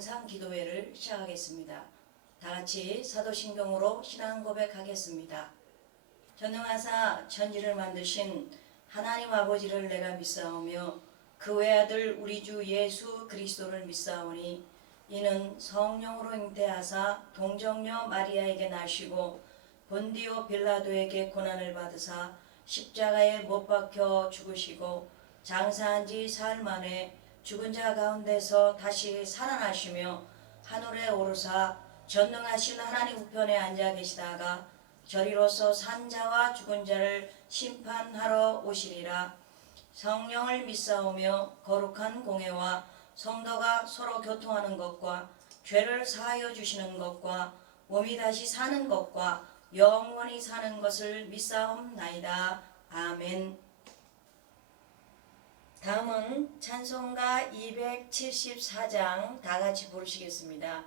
영상 기도회를 시작하겠습니다. 다 같이 사도신경으로 신앙 고백하겠습니다. 전능하사 천지를 만드신 하나님 아버지를 내가 믿사오며 그 외아들 우리 주 예수 그리스도를 믿사오니 이는 성령으로 잉태하사 동정녀 마리아에게 나시고 본디오 빌라도에게 고난을 받으사 십자가에 못 박혀 죽으시고 장사한 지 사흘 만에 죽은 자 가운데서 다시 살아나시며 하늘에 오르사 전능하신 하나님 우편에 앉아 계시다가 저리로서 산 자와 죽은 자를 심판하러 오시리라. 성령을 믿사오며 거룩한 공회와 성도가 서로 교통하는 것과 죄를 사하여 주시는 것과 몸이 다시 사는 것과 영원히 사는 것을 믿사옵나이다. 아멘. 다음은 찬송가 274장 다 같이 부르시겠습니다.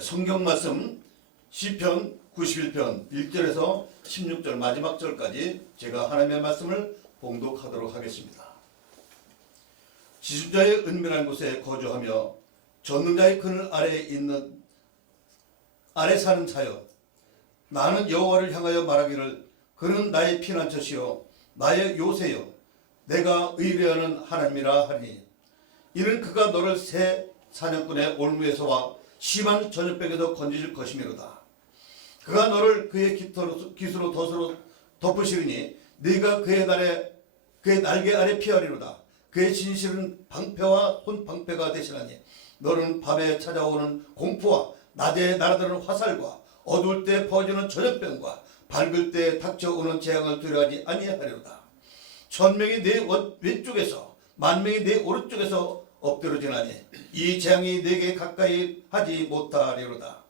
성경 말씀 시편 91편 1절에서 16절 마지막 절까지 제가 하나님의 말씀을 봉독하도록 하겠습니다. 지존자의 은밀한 곳에 거주하며 전능자의 그늘 아래 사는 자여, 나는 여호와를 향하여 말하기를 그는 나의 피난처시요 나의 요새요 내가 의뢰하는 하나님이라 하리니, 이는 그가 너를 새 사냥꾼의 올무에서와 심한 전염병에서 건지실 것이미로다. 그가 너를 그의 깃으로 덫으로 덮으시리니 네가 그의 날개 아래 피하리로다. 그의 진실은 방패와 손방패가 되시나니 너는 밤에 찾아오는 공포와 낮에 날아드는 화살과 어두울 때 퍼지는 전염병과 밝을 때 닥쳐오는 재앙을 두려워하지 아니하리로다. 천명이 네 왼쪽에서 만명이 네 오른쪽에서 엎드러지나니 이 재앙이 네게 가까이 하지 못하리로다.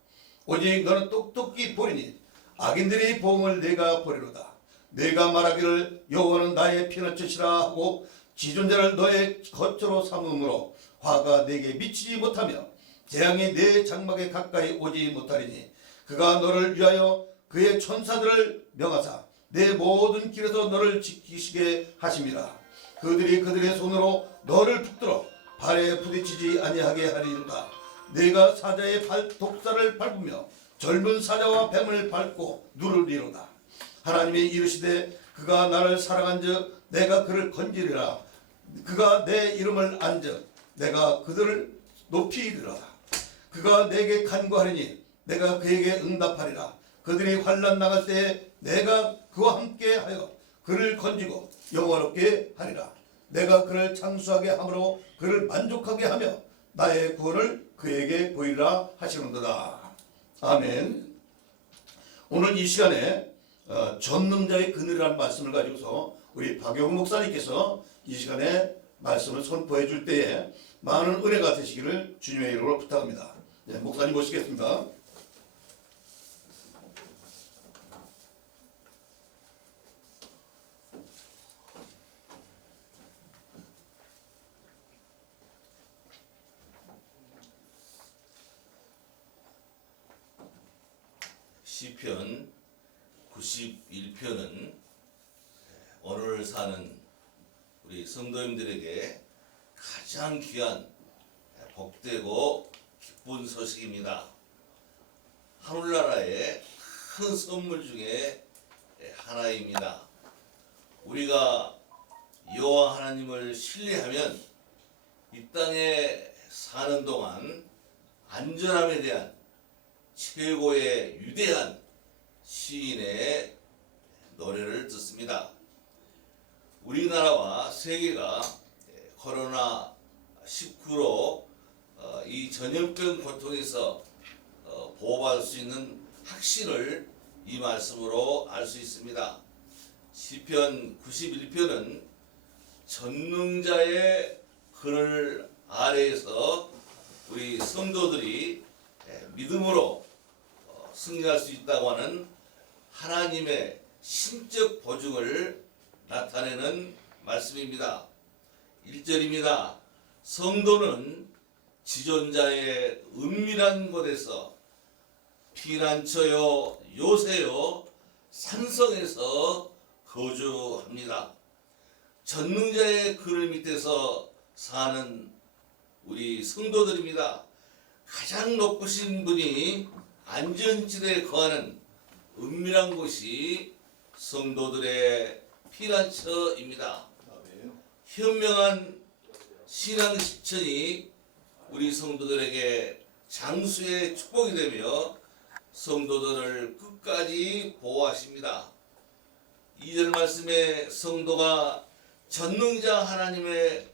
오직 너는 똑똑히 보리니 악인들의 보응을 네가 보리로다. 네가 말하기를 여호와는 나의 피난처시라 하고 지존자를 너의 거처로 삼음으로 화가 네게 미치지 못하며 재앙이 네 장막에 가까이 오지 못하리니 그가 너를 위하여 그의 천사들을 명하사 내 모든 길에서 너를 지키시게 하심이라. 그들이 그들의 손으로 너를 붙들어 발에 부딪히지 아니하게 하리로다. 내가 사자의 독사를 밟으며 젊은 사자와 뱀을 밟고 누르리로다. 하나님이 이르시되 그가 나를 사랑한즉 내가 그를 건지리라. 그가 내 이름을 안즉 내가 그들을 높이리라. 그가 내게 간구하리니 내가 그에게 응답하리라. 그들이 환난 나갈 때에 내가 그와 함께하여 그를 건지고 영화롭게 하리라. 내가 그를 창수하게 함으로 그를 만족하게 하며 나의 구원을 그에게 보이리라 하시는도다. 아멘. 오늘 이 시간에 전능자의 그늘이라는 말씀을 가지고서 우리 박용 목사님께서 이 시간에 말씀을 선포해 줄 때에 많은 은혜가 되시기를 주님의 이름으로 부탁합니다. 네, 목사님 모시겠습니다. 시편 91편은 오늘 사는 우리 성도님들에게 가장 귀한 복되고 기쁜 소식입니다. 하늘나라의 큰 선물 중에 하나입니다. 우리가 여호와 하나님을 신뢰하면 이 땅에 사는 동안 안전함에 대한 최고의 위대한 시인의 노래를 듣습니다. 우리나라와 세계가 코로나19로 이 전염병 고통에서 보호받을 수 있는 확신을 이 말씀으로 알 수 있습니다. 시편 91편은 전능자의 그늘 아래에서 우리 성도들이 믿음으로 승리할 수 있다고 하는 하나님의 신적 보증을 나타내는 말씀입니다. 1절입니다. 성도는 지존자의 은밀한 곳에서 피난처요 요새요 산성에서 거주합니다. 전능자의 그늘 밑에서 사는 우리 성도들입니다. 가장 높으신 분이 안전지대에 거하는 은밀한 곳이 성도들의 피난처입니다. 현명한 신앙 실천이 우리 성도들에게 장수의 축복이 되며 성도들을 끝까지 보호하십니다. 2절 말씀에 성도가 전능자 하나님의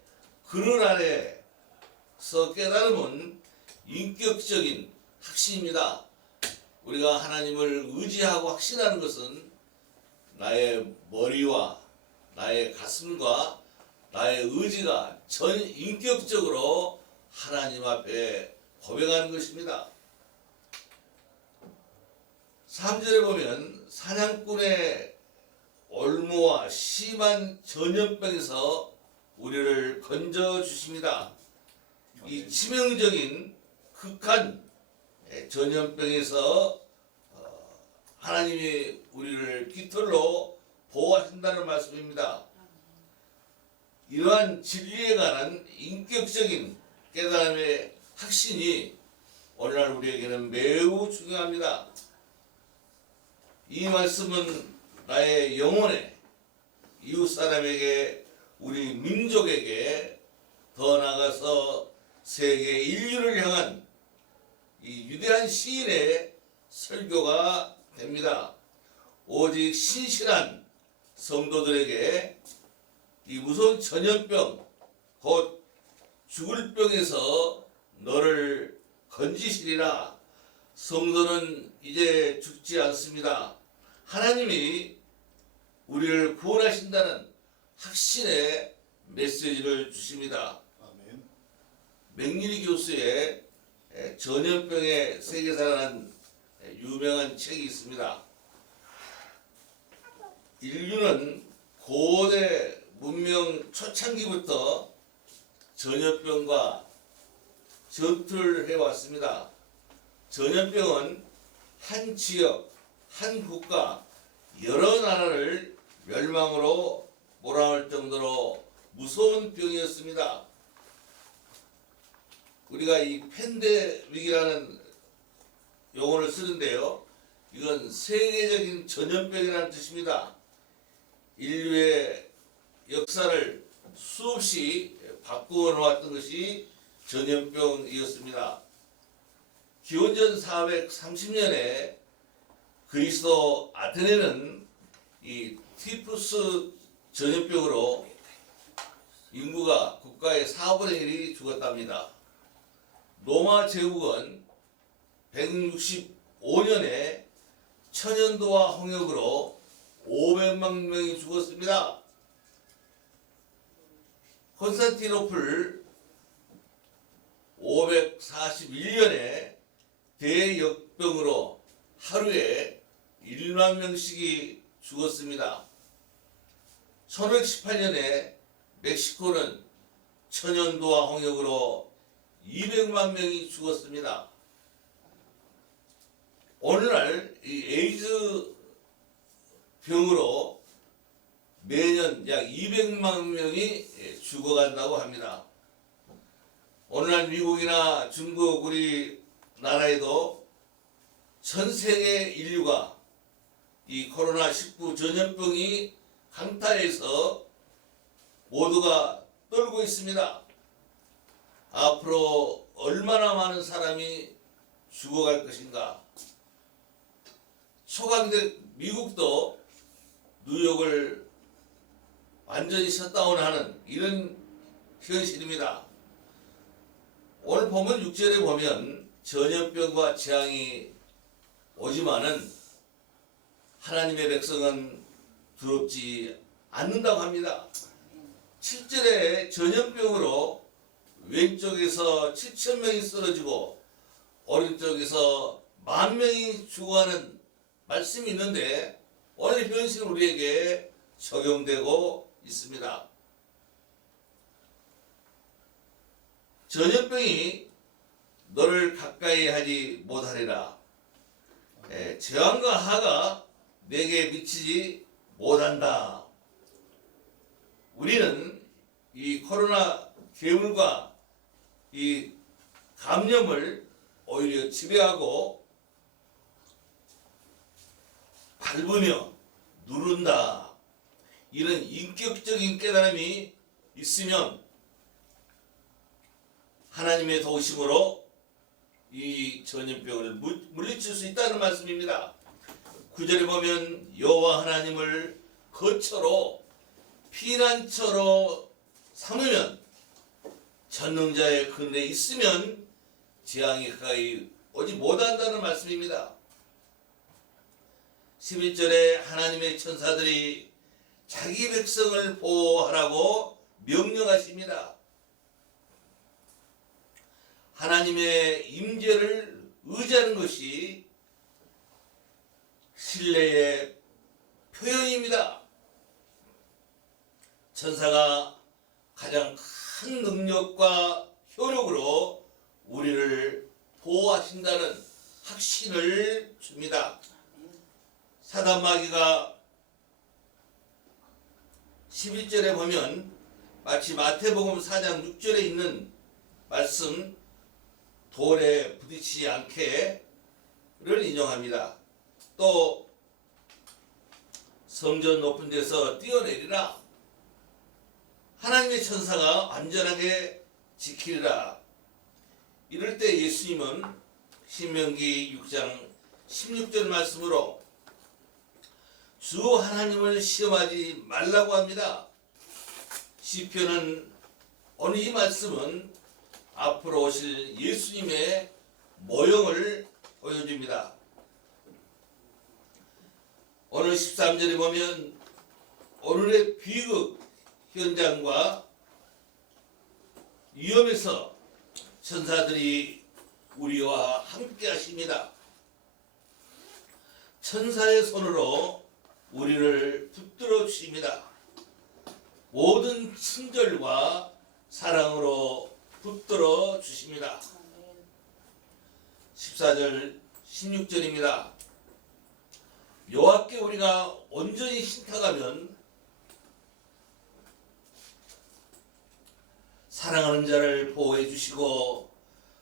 그늘 아래서 깨달음은 인격적인 확신입니다. 우리가 하나님을 의지하고 확신하는 것은 나의 머리와 나의 가슴과 나의 의지가 전 인격적으로 하나님 앞에 고백하는 것입니다. 3절에 보면 사냥꾼의 올무와 심한 전염병에서 우리를 건져주십니다. 이 치명적인 극한 전염병에서 하나님이 우리를 깃털로 보호하신다는 말씀입니다. 이러한 진리에 관한 인격적인 깨달음의 확신이 오늘날 우리에게는 매우 중요합니다. 이 말씀은 나의 영혼에, 이웃 사람에게, 우리 민족에게, 더 나아가서 세계 인류를 향한 이 위대한 시인의 설교가 됩니다. 오직 신실한 성도들에게 이 무서운 전염병, 곧 죽을 병에서 너를 건지시리라. 성도는 이제 죽지 않습니다. 하나님이 우리를 구원하신다는 확신의 메시지를 주십니다. 아멘. 맥리리 교수의 전염병의 세계사라는 유명한 책이 있습니다. 인류는 고대 문명 초창기부터 전염병과 전투를 해왔습니다. 전염병은 한 지역, 한 국가, 여러 나라를 멸망으로 몰아올 정도로 무서운 병이었습니다. 우리가 이 팬데믹이라는 용어를 쓰는데요. 이건 세계적인 전염병이라는 뜻입니다. 인류의 역사를 수없이 바꾸어 놓았던 것이 전염병이었습니다. 기원전 430년에 그리스도 아테네는 이 티푸스 전염병으로 인구가 국가의 4분의 1이 죽었답니다. 로마 제국은 165년에 천연도와 홍역으로 500만 명이 죽었습니다. 콘스탄티노플 541년에 대역병으로 하루에 1만 명씩이 죽었습니다. 1518년에 멕시코는 천연도와 홍역으로 200만 명이 죽었습니다. 오늘날 이 에이즈 병으로 매년 약 200만 명이 죽어간다고 합니다. 오늘날 미국이나 중국 우리나라에도 전 세계 인류가 이 코로나19 전염병이 강타해서 모두가 떨고 있습니다. 앞으로 얼마나 많은 사람이 죽어갈 것인가. 초강대 미국도 뉴욕을 완전히 셧다운하는 이런 현실입니다. 오늘 보면 6절에 보면 전염병과 재앙이 오지만은 하나님의 백성은 두렵지 않는다고 합니다. 7절에 전염병으로 왼쪽에서 7,000명이 쓰러지고 오른쪽에서 10,000명이 죽어가는 말씀이 있는데 오늘 현실은 우리에게 적용되고 있습니다. 전염병이 너를 가까이 하지 못하리라. 재앙과 하가 내게 미치지 못한다. 우리는 이 코로나 괴물과 이 감염을 오히려 지배하고 밟으며 누른다. 이런 인격적인 깨달음이 있으면 하나님의 도우심으로 이 전염병을 물리칠 수 있다는 말씀입니다. 9절에 보면 여호와 하나님을 거처로 피난처로 삼으면 전능자의 근대에 있으면 재앙이 가까이 오지 못한다는 말씀입니다. 11절에 하나님의 천사들이 자기 백성을 보호하라고 명령하십니다. 하나님의 임재를 의지하는 것이 신뢰의 표현입니다. 천사가 가장 큰 능력과 효력으로 우리를 보호하신다는 확신을 줍니다. 사단 마귀가 11절에 보면 마치 마태복음 4장 6절에 있는 말씀 돌에 부딪히지 않게를 인용합니다. 또 성전 높은 데서 뛰어내리라. 하나님의 천사가 완전하게 지키리라. 이럴 때 예수님은 신명기 6장 16절 말씀으로 주 하나님을 시험하지 말라고 합니다. 시편은 오늘 이 말씀은 앞으로 오실 예수님의 모형을 보여줍니다. 오늘 13절에 보면 오늘의 비극 현장과 위험에서 천사들이 우리와 함께 하십니다. 천사의 손으로 우리를 붙들어 주십니다. 모든 친절과 사랑으로 붙들어 주십니다. 14절 16절입니다. 여호와께 우리가 온전히 신탁하면 사랑하는 자를 보호해 주시고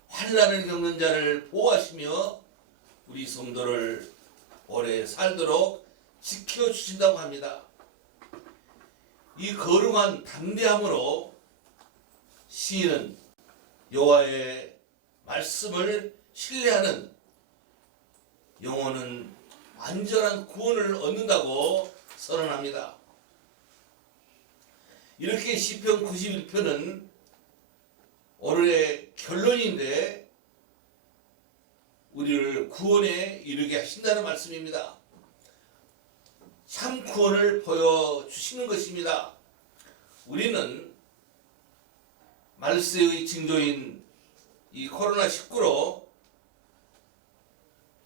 환난을 겪는 자를 보호하시며 우리 성도를 오래 살도록 지켜주신다고 합니다. 이 거룩한 담대함으로 시인은 여호와의 말씀을 신뢰하는 영혼은 완전한 구원을 얻는다고 선언합니다. 이렇게 시편 91편은 오늘의 결론인데 우리를 구원에 이르게 하신다는 말씀입니다. 참 구원을 보여주시는 것입니다. 우리는 말세의 징조인 이 코로나19로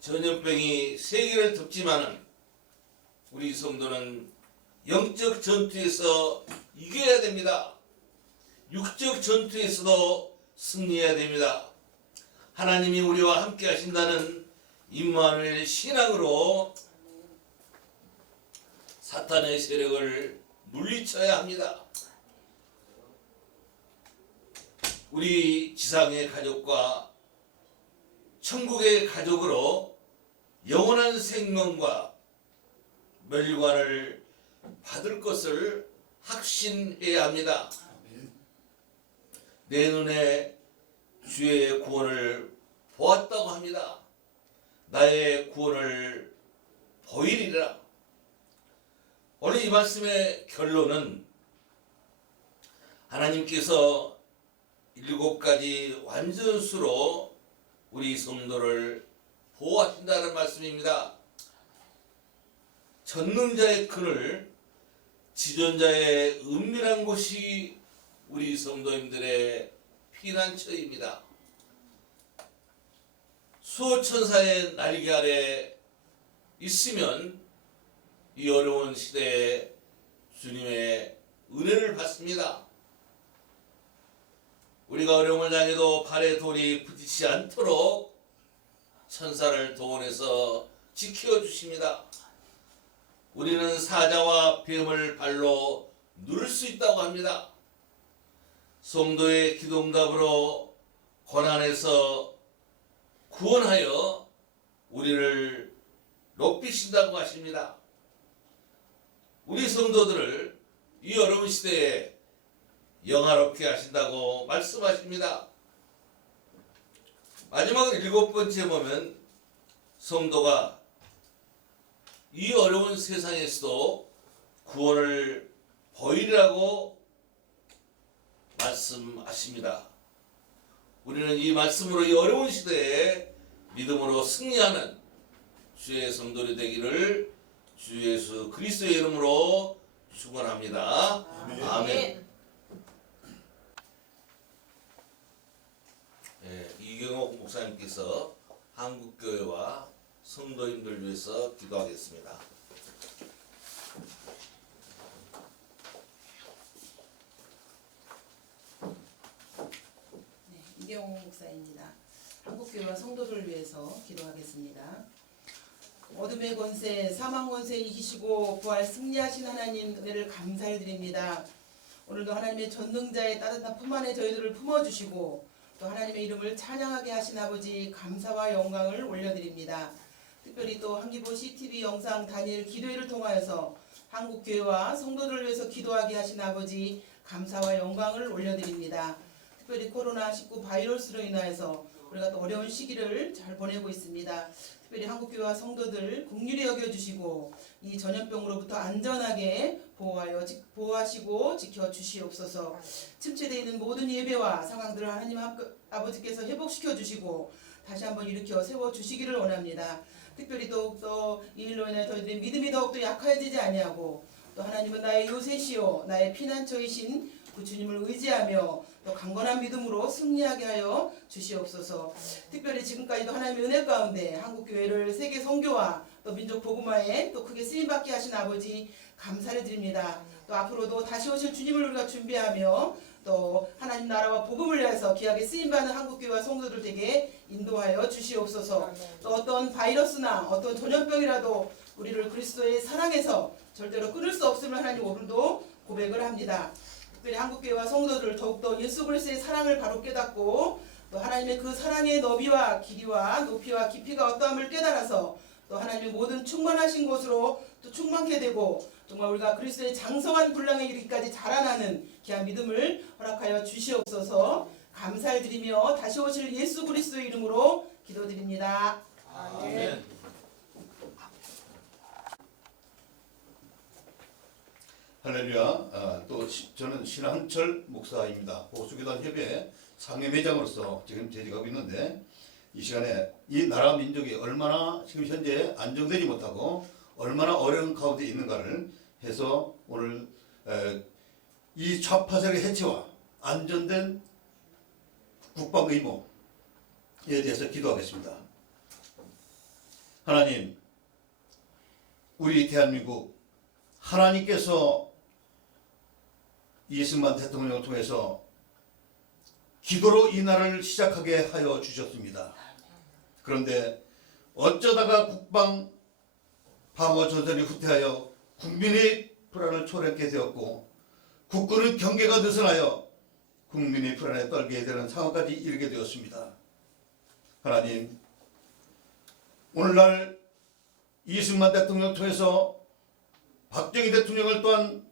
전염병이 세계를 덮지만은 우리 성도는 영적 전투에서 이겨야 됩니다. 육적 전투에서도 승리해야 됩니다. 하나님이 우리와 함께 하신다는 임마누엘 신앙으로 사탄의 세력을 물리쳐야 합니다. 우리 지상의 가족과 천국의 가족으로 영원한 생명과 멸관을 받을 것을 확신해야 합니다. 내 눈에 주의 구원을 보았다고 합니다. 나의 구원을 보이리라. 오늘 이 말씀의 결론은 하나님께서 7가지 완전수로 우리 성도를 보호하신다는 말씀입니다. 전능자의 그늘, 지존자의 은밀한 곳이 우리 성도님들의 피난처입니다. 수호천사의 날개 아래 있으면 이 어려운 시대에 주님의 은혜를 받습니다. 우리가 어려움을 당해도 발에 돌이 부딪히지 않도록 천사를 동원해서 지켜주십니다. 우리는 사자와 뱀을 발로 누를 수 있다고 합니다. 성도의 기도응답으로 고난에서 구원하여 우리를 높이신다고 하십니다. 우리 성도들을 이 어려운 시대에 영화롭게 하신다고 말씀하십니다. 마지막 7번째 보면 성도가 이 어려운 세상에서도 구원을 보이리라고 말씀하십니다. 우리는 이 말씀으로 이 어려운 시대에 믿음으로 승리하는 주의 성도들이 되기를 주 예수 그리스도의 이름으로 축원합니다. 아멘. 이경옥 목사님께서 한국교회와 성도님들 위해서 기도하겠습니다. 이경옥 목사입니다. 한국교회와 성도들을 위해서 기도하겠습니다. 어둠의 권세, 사망 권세 이기시고 부활 승리하신 하나님 은혜를 감사를 드립니다. 오늘도 하나님의 전능자의 따뜻한 품 안에 저희들을 품어주시고 또 하나님의 이름을 찬양하게 하신 아버지 감사와 영광을 올려드립니다. 특별히 또 한기보 CTV 영상 다니엘 기도회를 통하여서 한국교회와 성도들을 위해서 기도하게 하신 아버지 감사와 영광을 올려드립니다. 특별히 코로나19 바이러스로 인하여서 우리가 또 어려운 시기를 잘 보내고 있습니다. 특별히 한국교회와 성도들 긍휼히 여겨주시고 이 전염병으로부터 안전하게 보호하시고 지켜주시옵소서. 침체되어 있는 모든 예배와 상황들을 하나님 아버지께서 회복시켜 주시고 다시 한번 일으켜 세워주시기를 원합니다. 특별히 더욱더 이 일로 인해 저희들의 믿음이 더욱더 약해지지 아니하고 또 하나님은 나의 요새시요 나의 피난처이신 그 주님을 의지하며 또 강건한 믿음으로 승리하게 하여 주시옵소서. 특별히 지금까지도 하나님의 은혜 가운데 한국교회를 세계 선교와 또 민족 복음화에 또 크게 쓰임받게 하신 아버지 감사를 드립니다. 또 앞으로도 다시 오실 주님을 우리가 준비하며 또 하나님 나라와 복음을 위해서 귀하게 쓰임받는 한국교회와 성도들 되게 인도하여 주시옵소서. 또 어떤 바이러스나 어떤 전염병이라도 우리를 그리스도의 사랑에서 절대로 끊을 수 없음을 하나님 오늘도 고백을 합니다. 특별히 한국교회와 성도들 더욱더 예수 그리스도의 사랑을 바로 깨닫고 또 하나님의 그 사랑의 너비와 길이와 높이와 깊이가 어떠함을 깨달아서 또 하나님의 모든 충만하신 곳으로 또 충만케 되고 정말 우리가 그리스도의 장성한 분량에 이르기까지 자라나는 귀한 믿음을 허락하여 주시옵소서. 감사를 드리며 다시 오실 예수 그리스도의 이름으로 기도드립니다. 아멘. 할렐루야. 저는 신한철 목사입니다. 보수교단 협의회 상임회장으로서 지금 재직하고 있는데 이 시간에 이 나라 민족이 얼마나 지금 현재 안정되지 못하고 얼마나 어려운 가운데 있는가를 해서 오늘 이 좌파세력의 해체와 안전된 국방 의무에 대해서 기도하겠습니다. 하나님, 우리 대한민국 하나님께서 이승만 대통령을 통해서 기도로 이 나라를 시작하게 하여 주셨습니다. 그런데 어쩌다가 국방 방어 전선이 후퇴하여 국민의 불안을 초래하게 되었고 국군은 경계가 느슨하여 국민의 불안에 떨게 되는 상황까지 이르게 되었습니다. 하나님, 오늘날 이승만 대통령을 통해서 박정희 대통령을 또한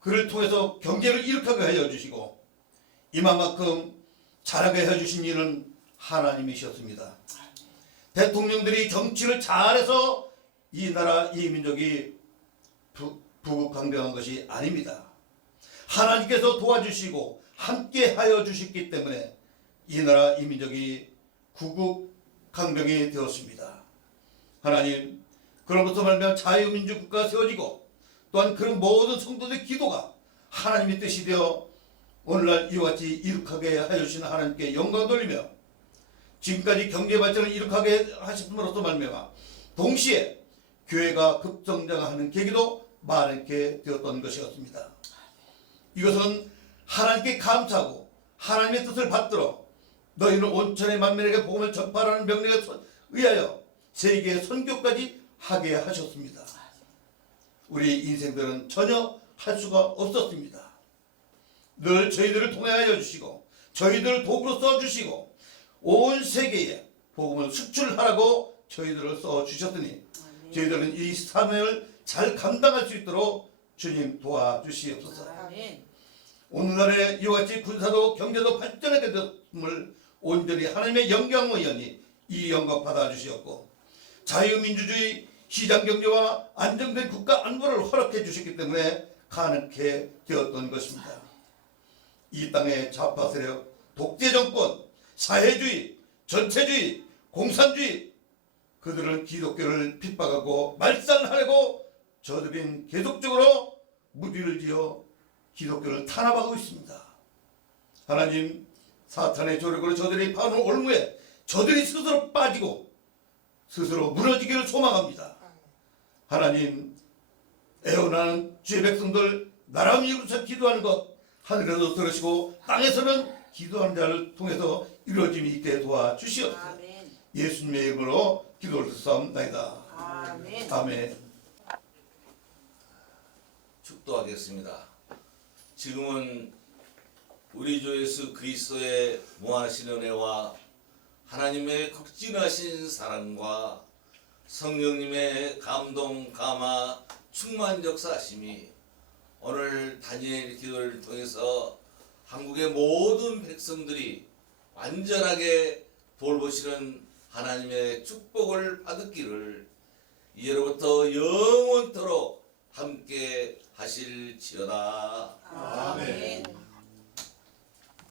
그를 통해서 경제를 일으키게 하여 주시고 이만큼 잘하게 해주신 이는 하나님이셨습니다. 대통령들이 정치를 잘해서 이 나라 이 민족이 부국강병한 것이 아닙니다. 하나님께서 도와주시고 함께 하여 주셨기 때문에 이 나라 이 민족이 구국강병이 되었습니다. 하나님, 그로부터 말미암아 자유민주국가가 세워지고 또한 그런 모든 성도들의 기도가 하나님의 뜻이 되어 오늘날 이와 같이 이룩하게 하여 주신 하나님께 영광 돌리며 지금까지 경제 발전을 이룩하게 하심으로써 말미암아 동시에 교회가 급성장하는 계기도 많게 되었던 것이었습니다. 이것은 하나님께 감사하고 하나님의 뜻을 받들어 너희는 온천의 만민에게 복음을 전파하라는 명령에 의하여 세계에 선교까지 하게 하셨습니다. 우리 인생들은 전혀 할 수가 없었습니다. 늘 저희들을 통하여 주시고 저희들을 도구로 써주시고 온 세계에 복음을 수출하라고 저희들을 써주셨더니 저희들은 이 사명을 잘 감당할 수 있도록 주님 도와주시옵소서. 오늘날에 이와 같이 군사도 경제도 발전하게 되었음을 온전히 하나님의 영광의 연이 이 영광 받아주시었고 자유민주주의 시장경제와 안정된 국가 안보를 허락해 주셨기 때문에 가능하게 되었던 것입니다. 이 땅의 좌파 세력, 독재정권, 사회주의, 전체주의, 공산주의 그들은 기독교를 핍박하고 말살하려고 저들은 계속적으로 무리를 지어 기독교를 탄압하고 있습니다. 하나님, 사탄의 조력으로 저들이 파는 올무에 저들이 스스로 빠지고 스스로 무너지기를 소망합니다. 하나님, 애원하는 주의 백성들 나라를 위해서 기도하는 것 하늘에서 들으시고 땅에서는 기도하는 자를 통해서 이루어짐이 있게 도와주시옵소서. 예수님의 이름으로 기도를 드리옵나이다. 아멘. 축도하겠습니다. 지금은 우리 주 예수 그리스도의 무한하신 은혜와 하나님의 극진하신 사랑과 성령님의 감동, 감화, 충만 역사하심이 오늘 다니엘 기도를 통해서 한국의 모든 백성들이 완전하게 돌보시는 하나님의 축복을 받았기를 이제로부터 영원토록 함께 하실지어다. 아멘.